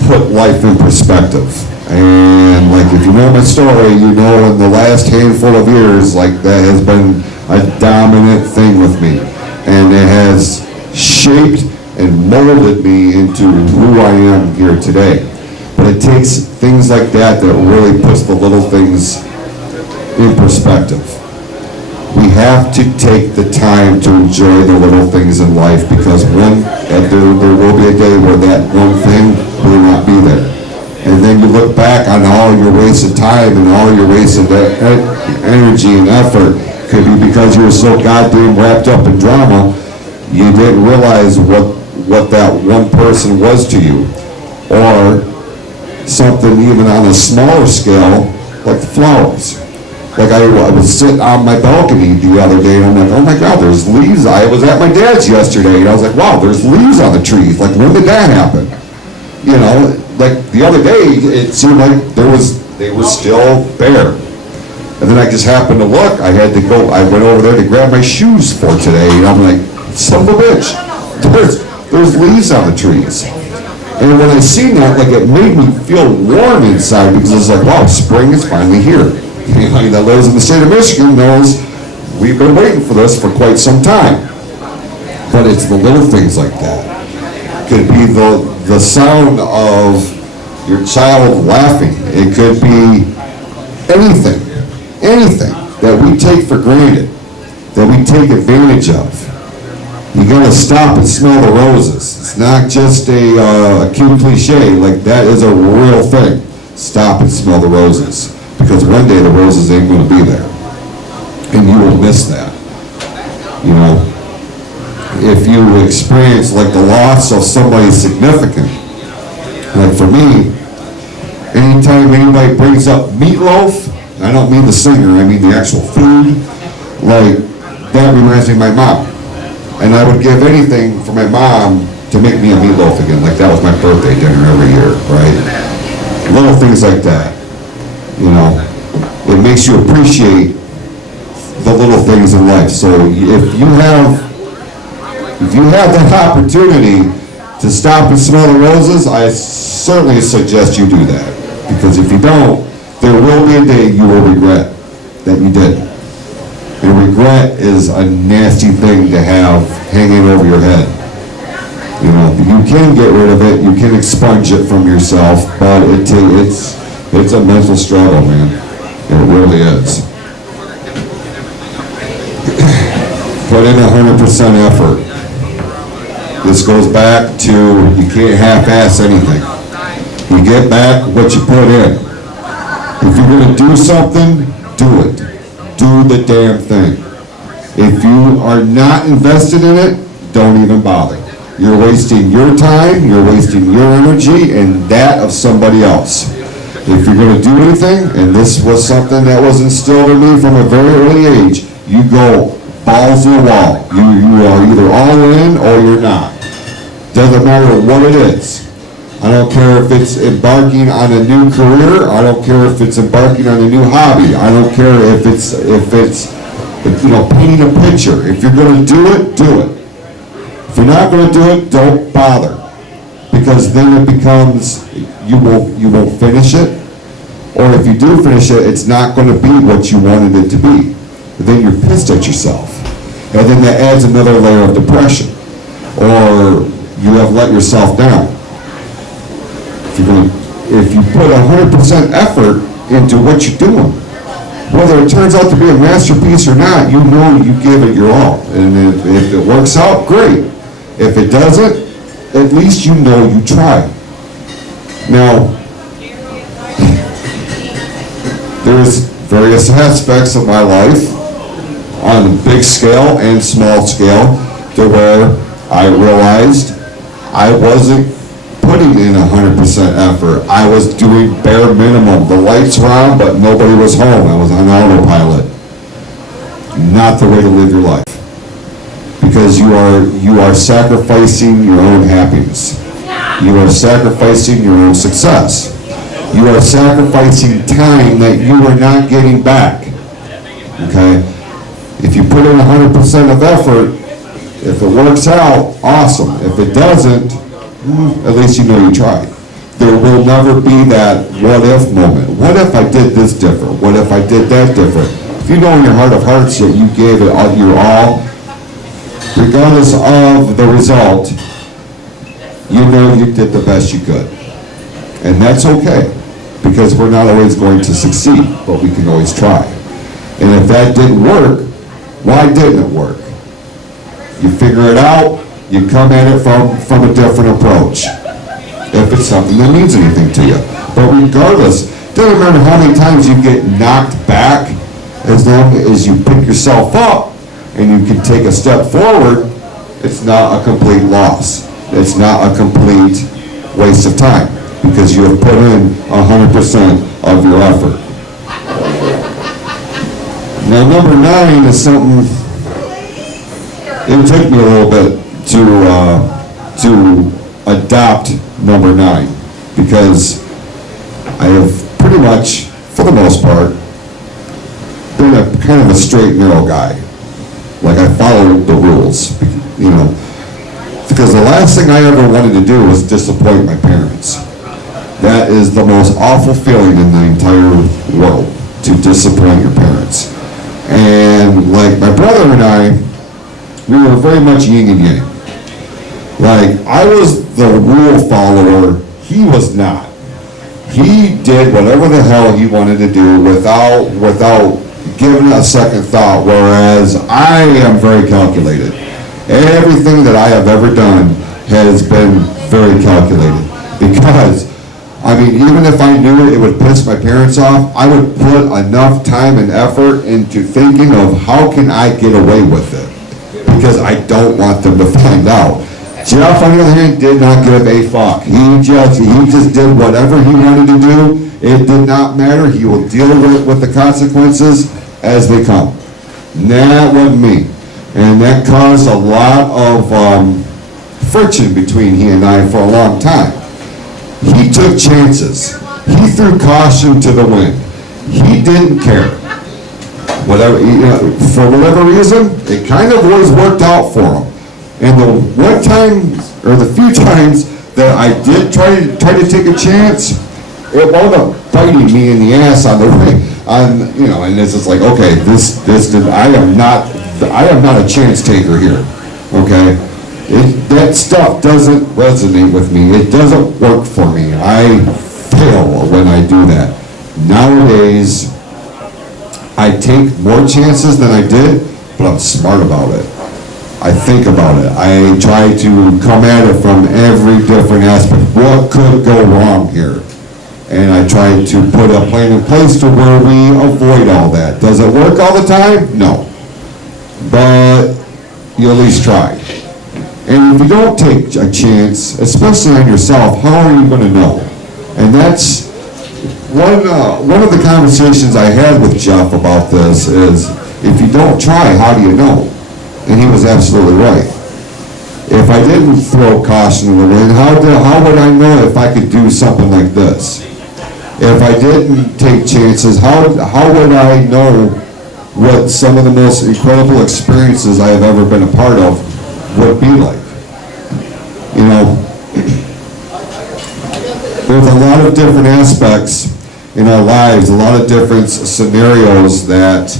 put life in perspective. And like, if you know my story, in the last handful of years, like that has been a dominant thing with me. And it has shaped and molded me into who I am here today. But it takes things like that really puts the little things in perspective. We have to take the time to enjoy the little things in life, because there will be a day where that one thing will not be there. And then you look back on all your wasted time and all your wasted energy and effort. Could be because you were so goddamn wrapped up in drama, you didn't realize what that one person was to you. Or something even on a smaller scale, like flowers. Like I was sitting on my balcony the other day, and I'm like, oh my God, there's leaves. I was at my dad's yesterday, and I was like, wow, there's leaves on the trees. Like, when did that happen? Like the other day, it seemed like they were still bare. And then I just happened to look. I went over there to grab my shoes for today, and I'm like, son of a bitch, there's leaves on the trees. And when I seen that, like, it made me feel warm inside, because it's like, wow, spring is finally here. Anybody that lives in the state of Michigan knows we've been waiting for this for quite some time. But it's the little things like that. It could be the sound of your child laughing. It could be anything that we take for granted, that we take advantage of. You gotta stop and smell the roses. It's not just a cute cliche, like that is a real thing. Stop and smell the roses. Because one day the roses ain't going to be there. And you will miss that. If you experience like the loss of somebody significant, like for me, anytime anybody brings up meatloaf, I don't mean the singer, I mean the actual food, like that reminds me of my mom. And I would give anything for my mom to make me a meatloaf again, like that was my birthday dinner every year, right? Little things like that, you know. It makes you appreciate the little things in life. So if you have that opportunity to stop and smell the roses, I certainly suggest you do that. Because if you don't, there will be a day you will regret that you did. And regret is a nasty thing to have hanging over your head. You know, you can get rid of it, you can expunge it from yourself, but it's a mental struggle, man. It really is. Put in 100% effort. This goes back to you can't half-ass anything. You get back what you put in. If you're going to do something, do it. Do the damn thing. If you are not invested in it, don't even bother. You're wasting your time, you're wasting your energy, and that of somebody else. If you're going to do anything, and this was something that was instilled in me from a very early age, you go balls to the wall. You are either all in or you're not. Doesn't matter what it is. I don't care if it's embarking on a new career. I don't care if it's embarking on a new hobby. I don't care if it's painting a picture. If you're going to do it, do it. If you're not going to do it, don't bother, because then it becomes you won't finish it, or if you do finish it, it's not going to be what you wanted it to be. Then you're pissed at yourself, and then that adds another layer of depression, or you have let yourself down. If you put 100% effort into what you're doing, whether it turns out to be a masterpiece or not, you know you give it your all. And if it works out, great. If it doesn't, at least you know you tried. Now, there's various aspects of my life on a big scale and small scale to where I realized I wasn't putting in 100% effort. I was doing bare minimum. The lights were on, but nobody was home. I was on autopilot. Not the way to live your life. Because you are sacrificing your own happiness. You are sacrificing your own success. You are sacrificing time that you are not getting back. Okay? If you put in 100% of effort, if it works out, awesome. If it doesn't, at least you know you tried. There will never be that what if moment. What if I did this different? What if I did that different? If you know in your heart of hearts that you gave it all, your all, regardless of the result, you know you did the best you could. And that's okay, because we're not always going to succeed, but we can always try. And if that didn't work, why didn't it work? You figure it out, you come at it from a different approach, if it's something that means anything to you. But regardless, doesn't matter how many times you get knocked back, as long as you pick yourself up and you can take a step forward, it's not a complete loss. It's not a complete waste of time, because you have put in 100% of your effort. Now, number 9 is something, it took me a little bit to adopt number 9, because I have pretty much, for the most part, been a kind of a straight, narrow guy. Like, I followed the rules, you know, because the last thing I ever wanted to do was disappoint my parents. That is the most awful feeling in the entire world, to disappoint your parents. And like my brother and I, we were very much yin and yang. Like, I was the rule follower, he was not. He did whatever the hell he wanted to do without giving it a second thought, whereas I am very calculated. Everything that I have ever done has been very calculated, because, I mean, even if I knew it would piss my parents off, I would put enough time and effort into thinking of how can I get away with it, because I don't want them to find out. Jeff, on the other hand, did not give a fuck. He just did whatever he wanted to do. It did not matter. He will deal with the consequences as they come. That wasn't me. And that caused a lot of friction between he and I for a long time. He took chances. He threw caution to the wind. He didn't care. Whatever, for whatever reason, it kind of always worked out for him. And the one time, or the few times that I did try to take a chance, it wound up biting me in the ass on the way. And it's just like, okay, I am not a chance taker here. Okay, that stuff doesn't resonate with me. It doesn't work for me. I fail when I do that. Nowadays, I take more chances than I did, but I'm smart about it. I think about it. I try to come at it from every different aspect. What could go wrong here? And I try to put a plan in place to where we avoid all that. Does it work all the time? No. But you at least try. And if you don't take a chance, especially on yourself, how are you going to know? And that's one of the conversations I had with Jeff about this is, if you don't try, how do you know? And he was absolutely right. If I didn't throw caution in the wind, how would I know if I could do something like this? If I didn't take chances, how would I know what some of the most incredible experiences I have ever been a part of would be like? There's a lot of different aspects in our lives, a lot of different scenarios that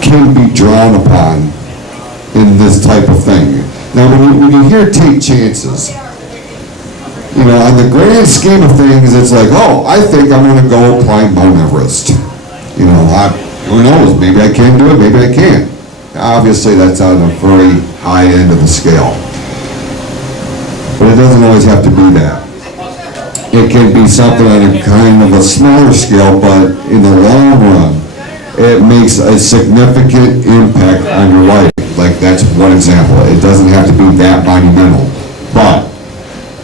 can be drawn upon in this type of thing. Now, when you hear take chances, on the grand scheme of things, it's like, oh, I think I'm going to go climb Mount Everest. Who knows? Maybe I can do it, maybe I can't. Obviously, that's on a very high end of the scale. But it doesn't always have to be that. It can be something on a kind of a smaller scale, but in the long run, it makes a significant impact on your life. Like, that's one example. It doesn't have to be that monumental. But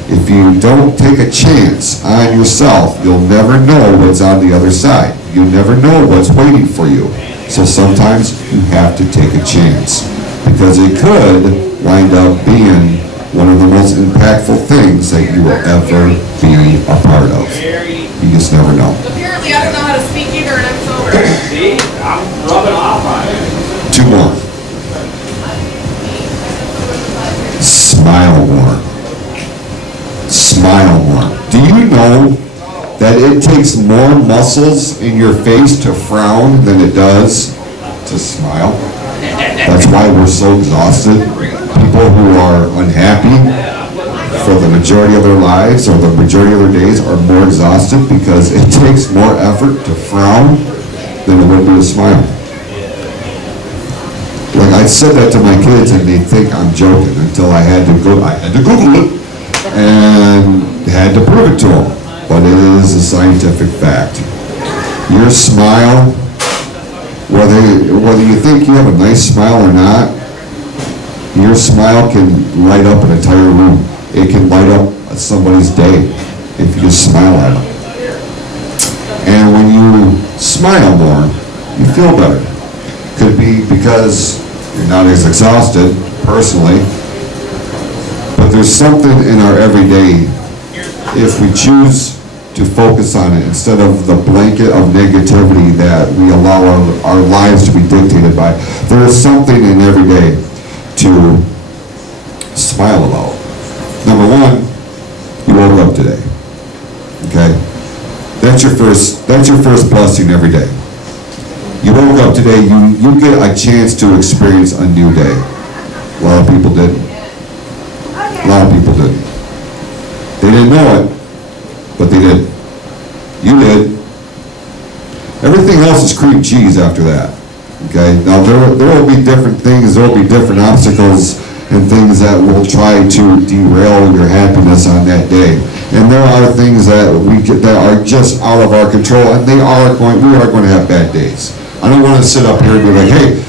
if you don't take a chance on yourself, you'll never know what's on the other side. You'll never know what's waiting for you. So sometimes you have to take a chance, because it could wind up being one of the most impactful things that you will ever be a part of. You just never know. Apparently, I don't know how to speak either, and I'm sober. See, I'm rubbing off on it. 2 more. Smile more. Smile more. Do you know that it takes more muscles in your face to frown than it does to smile? That's why we're so exhausted. People who are unhappy for the majority of their lives or the majority of their days are more exhausted, because it takes more effort to frown than it would be to smile. Like, I said that to my kids and they think I'm joking until I had to Google it and had to prove it to them. But it is a scientific fact. Your smile, whether you think you have a nice smile or not, your smile can light up an entire room. It can light up somebody's day if you just smile at them. And when you smile more, you feel better. Could be because you're not as exhausted, personally, but there's something in our everyday, if we choose to focus on it instead of the blanket of negativity that we allow our lives to be dictated by. There is something in every day to smile about. Number one, you woke up today. Okay? That's your first blessing every day. You woke up today, you get a chance to experience a new day. A lot of people didn't. A lot of people didn't. They didn't know it, but they did. You did. Everything else is cream cheese after that. Okay? Now there will be different things, there will be different obstacles and things that will try to derail your happiness on that day. And there are things that are just out of our control, and we are going to have bad days. I don't want to sit up here and be like, hey,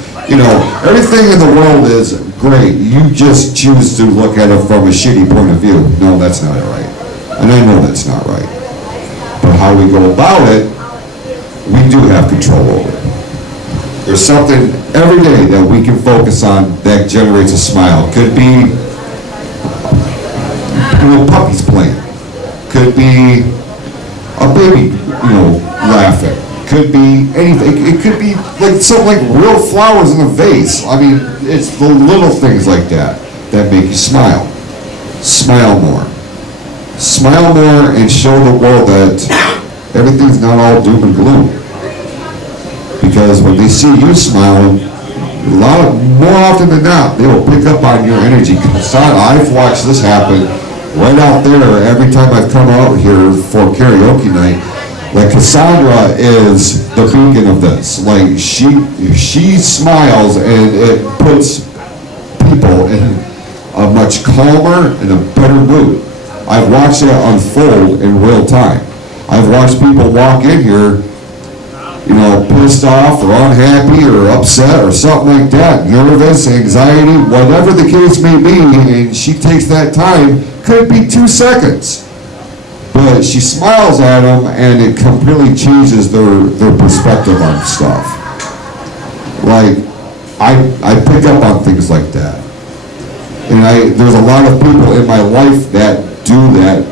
everything in the world is great. You just choose to look at it from a shitty point of view. No, that's not right. And I know that's not right. But how we go about it, we do have control over it. There's something every day that we can focus on that generates a smile. Could be puppies playing. Could be a baby, laughing. Could be anything. It could be like something like real flowers in a vase. I mean, it's the little things like that make you smile. Smile more. Smile more and show the world that everything's not all doom and gloom. Because when they see you smiling, more often than not, they will pick up on your energy. I've watched this happen right out there every time I've come out here for karaoke night. Like Cassandra is the beacon of this. Like she smiles and it puts people in a much calmer and a better mood. I've watched it unfold in real time. I've watched people walk in here, pissed off or unhappy or upset or something like that, nervous, anxiety, whatever the case may be, and she takes that time, could be 2 seconds. But she smiles at them and it completely changes their perspective on stuff. Like, I pick up on things like that. And there's a lot of people in my life that do that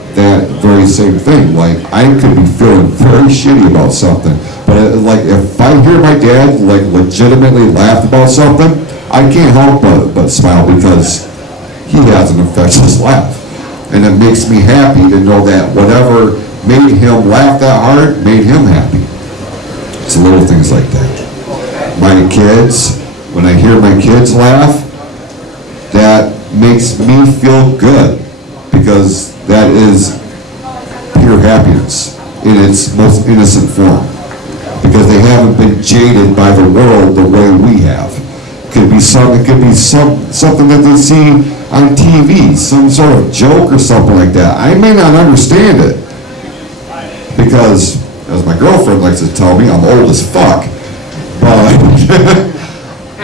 very same thing. Like, I could be feeling very shitty about something, but like if I hear my dad like legitimately laugh about something, I can't help but smile because he has an infectious laugh. And it makes me happy to know that whatever made him laugh that hard made him happy. It's little things like that. My kids, when I hear my kids laugh, that makes me feel good because that is pure happiness in its most innocent form. Because they haven't been jaded by the world the way we have. It could be something that they see on TV, some sort of joke or something like that. I may not understand it because, as my girlfriend likes to tell me, I'm old as fuck.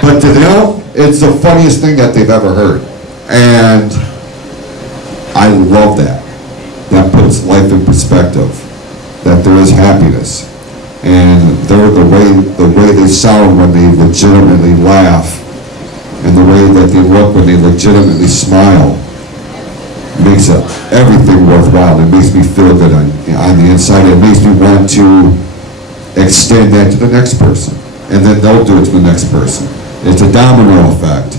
But to them, it's the funniest thing that they've ever heard. And I love that. That puts life in perspective, that there is happiness. And they're the way they sound when they legitimately laugh, and the way that they look when they legitimately smile makes everything worthwhile. It makes me feel good on the inside. It makes me want to extend that to the next person, and then they'll do it to the next person. It's a domino effect.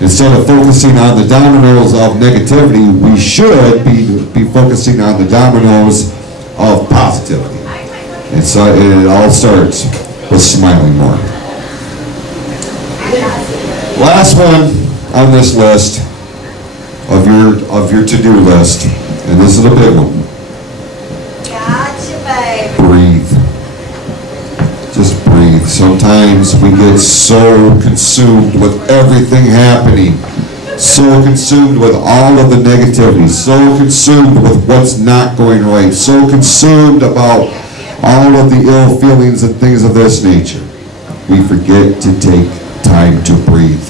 Instead of focusing on the dominoes of negativity, we should be focusing on the dominoes of positivity. And so it all starts with smiling more. Last one on this list of your to-do list, and this is a big one. Gotcha, babe. Breathe. Just breathe. Sometimes we get so consumed with everything happening, so consumed with all of the negativity, so consumed with what's not going right, so consumed about all of the ill feelings and things of this nature. We forget to take time to breathe.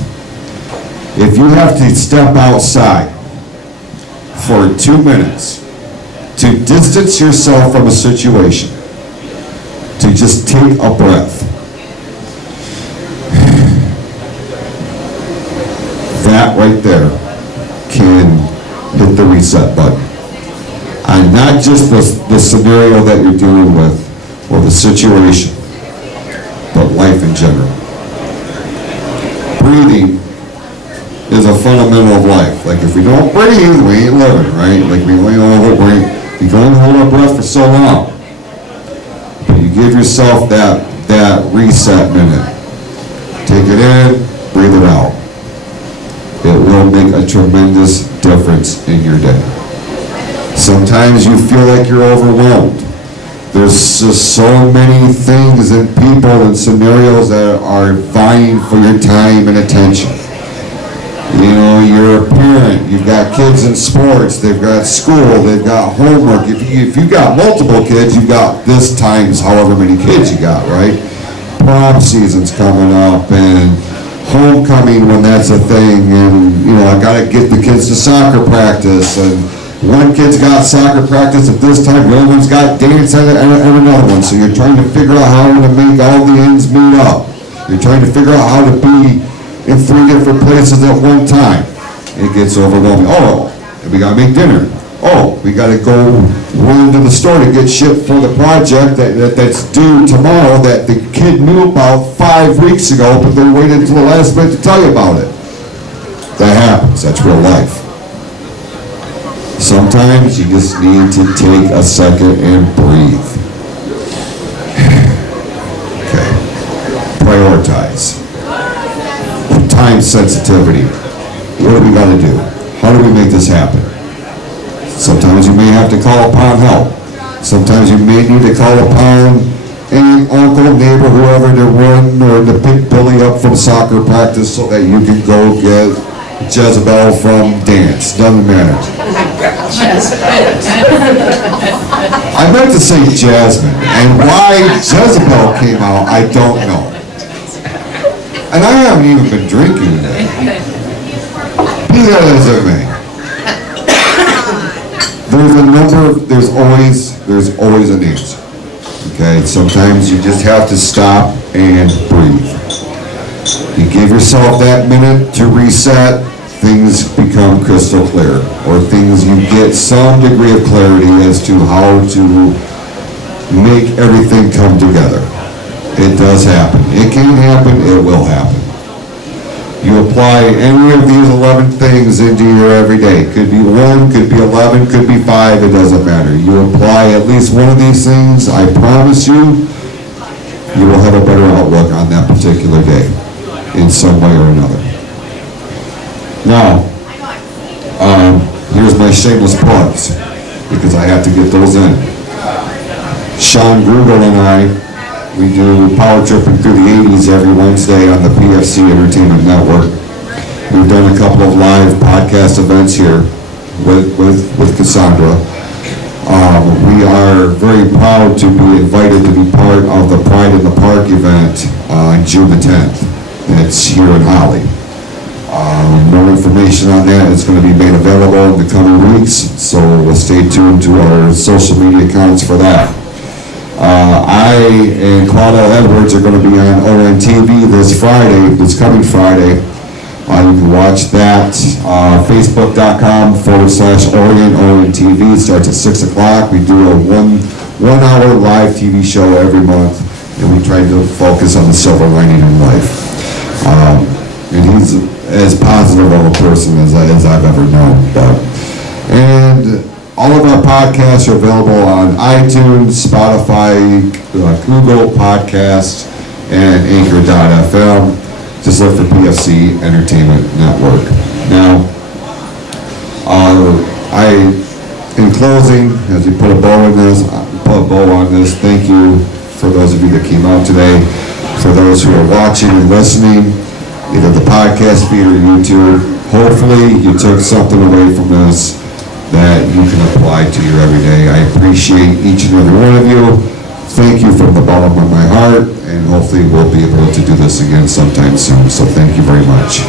If you have to step outside for 2 minutes to distance yourself from a situation, to just take a breath, that right there can hit the reset button. And not just the scenario that you're dealing with or the situation, but life in general. Breathing is a fundamental of life. Like if we don't breathe, we ain't living, right? Like we can only hold our breath for so long. But you give yourself that reset minute. Take it in, breathe it out. It will make a tremendous difference in your day. Sometimes you feel like you're overwhelmed. There's just so many things and people and scenarios that are vying for your time and attention. You're a parent, you've got kids in sports, they've got school, they've got homework. If you've got multiple kids, you've got this times however many kids you got, right? Prom season's coming up and homecoming when that's a thing, and I gotta get the kids to soccer practice, and one kid's got soccer practice at this time, the other one's got dance and another one, so you're trying to figure out how to make all the ends meet up. You're trying to figure out how to be in 3 different places at one time. It gets overwhelming. Oh, we gotta make dinner. Oh, we gotta go run to the store to get shit for the project that's due tomorrow that the kid knew about 5 weeks ago, but they waited until the last minute to tell you about it. That happens. That's real life. Sometimes you just need to take a second and breathe. Okay. Prioritize. Time sensitivity. What do we got to do? How do we make this happen? Sometimes you may have to call upon help. Sometimes you may need to call upon any uncle, neighbor, whoever to run or to pick Billy up from soccer practice so that you can go get Jezebel from dance. Doesn't matter. I meant to say Jasmine, and why Jezebel came out, I don't know. And I haven't even been drinking today. Be that as it may. There's always an answer. Okay, sometimes you just have to stop and breathe. You give yourself that minute to reset, things become crystal clear, or you get some degree of clarity as to how to make everything come together. It does happen. It can happen, it will happen. You apply any of these 11 things into your everyday. Could be 1, could be 11, could be 5, it doesn't matter. You apply at least one of these things, I promise you, you will have a better outlook on that particular day in some way or another. Now, here's my shameless plugs, because I have to get those in. Sean Grugel and I, we do Power Tripping Through the 80s every Wednesday on the PFC Entertainment Network. We've done a couple of live podcast events here with Cassandra. We are very proud to be invited to be part of the Pride in the Park event on June the 10th. It's here in Holly. More information on that is going to be made available in the coming weeks, so we'll stay tuned to our social media accounts for that. I and Claudia Edwards are going to be on ONTV this coming Friday. You can watch that, facebook.com/Orient ONTV. It starts at 6 o'clock. We do a one hour live TV show every month, and we try to focus on the silver lining in life. And he's as positive of a person as I've ever known. And all of our podcasts are available on iTunes, Spotify, Google Podcasts, and Anchor.fm. Just look for PFC Entertainment Network. Now, in closing, as we put a bow on this, thank you for those of you that came out today, for those who are watching and listening, either the podcast feed or YouTube. Hopefully, you took something away from this that you can apply to your everyday. I appreciate each and every one of you. Thank you from the bottom of my heart, and hopefully we'll be able to do this again sometime soon. So thank you very much.